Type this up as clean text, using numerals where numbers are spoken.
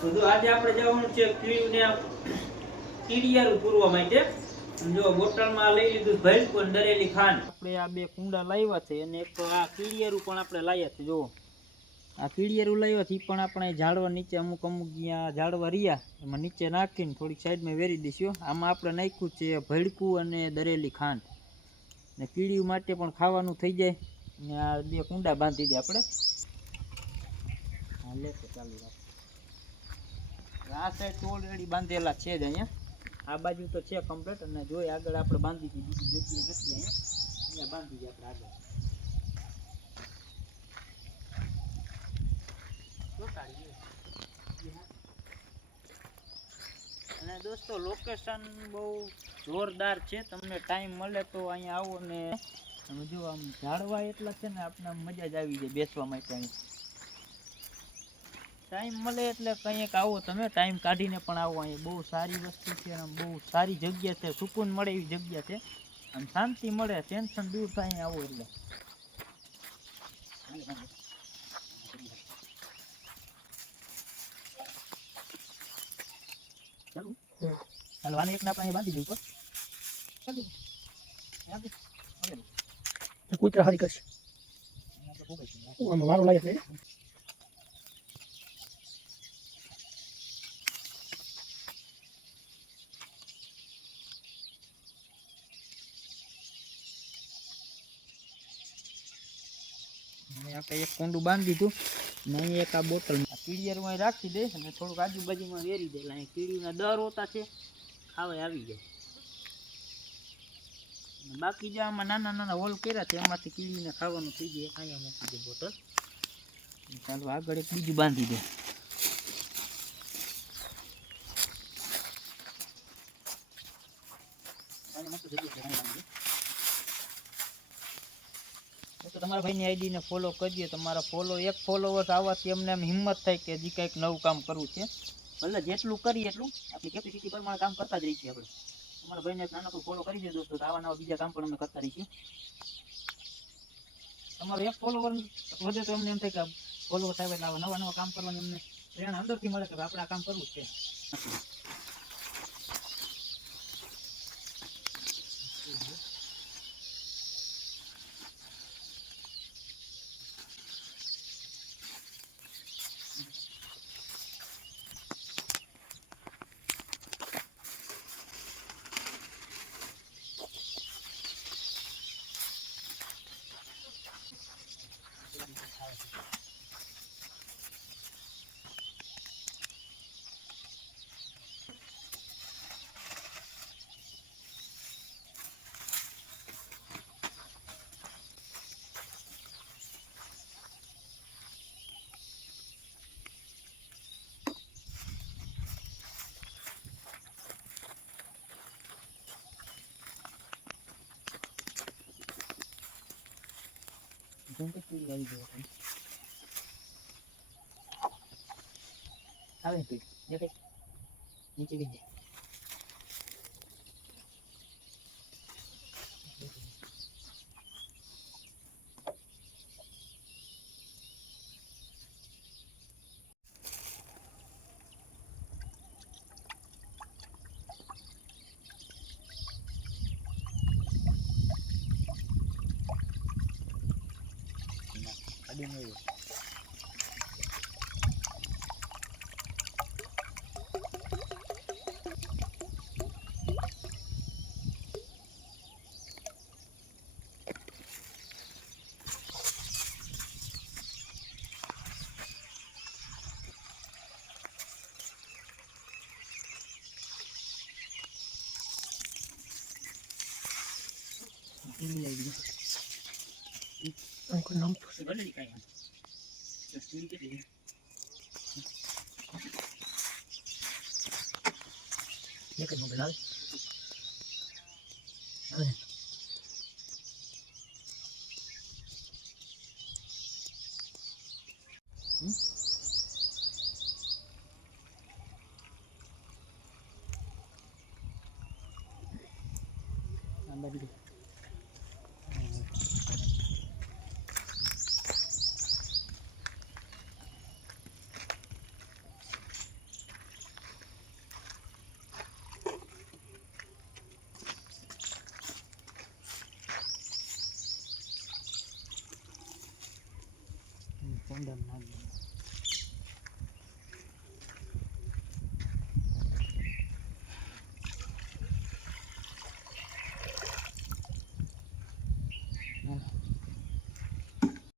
તો જો આજે આપણે જવાનું છે કીડીને કીડિયારું પૂરવા માટે. જો બોટલમાં લઈ લીધું ભેળકું અને દરેલી ખાંડ. આપણે આ બે કુંડા લાવ્યા છે અને એક આ કીડિયારું પણ આપણે લાવ્યા છે. જો આ કીડિયારું લાવ્યા છે પણ આપણે ઝાડવા નીચે અમુક જ્યાં ઝાડવા રહ્યા એમાં નીચે નાખીને થોડીક સાઈડમાં વેરી દઈશું. આમાં આપણે નાખ્યું છે ભેળકું અને દરેલી ખાંડ ને કીડીયું માટે પણ ખાવાનું થઈ જાય. ને આ બે કુંડા બાંધી દે આપણે. હા લે તો ચાલુ રાખ. આ સાઈડ તો ઓલરેડી બાંધેલા છે જ અહીંયા. આ બાજુ તો છે કમ્પ્લીટ અને જોઈ આગળ આપણે બાંધી દીધી બીજી જગ્યાએ નથી. અહીંયા બાંધી દઈએ આપણે આગળ. અને દોસ્તો લોકેશન બહુ જોરદાર છે. તમને ટાઈમ મળે તો અહીંયા આવો ને જો આમ ઝાડવા એટલા છે ને આપણે મજા જ આવી જાય બેસવા માટે. અહીં ટાઈમ મળે એટલે કંઈક આવો તમે ટાઈમ કાઢીને પણ આવો. અહીં બહુ સારી વસ્તુ છે અને બહુ સારી જગ્યા છે. સુકૂન મળે એવી જગ્યા છે અને શાંતિ મળે ટેન્શન દૂર થાય આવો એટલે. ચાલો આને એક આપણે બાંધી દઉં કૂતરા હારી કરશે વારો લાગે છે. આપણે એક કુંડું બાંધી દીધું ને અહીં એક આ બોટલ કીડિયારું રાખી દે અને થોડુંક આજુબાજુમાં વેરી દે એટલે અહીં કીડીના દર હોતા છે ખાવે આવી જાય. બાકી જે આમાં નાના નાના હોલ કર્યા છે એમાંથી કીડીને ખાવાનું થઈ જાય. અહીંયા મૂકી દે બોટલ. ચાલો આગળ એક બીજું બાંધી દે. તમારા ભાઈની આઈડીને ફોલો કરજો. તમારા એક ફોલોવર્સ આવવાથી અમને એમ હિંમત થાય કે હજી કંઈક નવું કામ કરવું છે. ભલે જેટલું કરીએ એટલું આપણી કેપેસિટી પ્રમાણે કામ કરતા જ રહીએ છીએ. આપણે તમારા ભાઈને નાનકડું ફોલો કરી દે દોસ્તો. આવા નવા બીજા કામ પણ અમે કરતા રહીશું. તમારો એક ફોલોવર વધે તો અમને એમ થાય કે ફોલોવર થાય એટલે આવા નવા કામ કરવાની અમને પ્રેરણા અંદરથી મળે કે આપણે આ કામ કરવું જ છે. આવે તો નીચે ગઈ જાય. કોઈ નામ તો એક જ મોબાઈલ આવે. કુંડામાં નાખી દઈએ.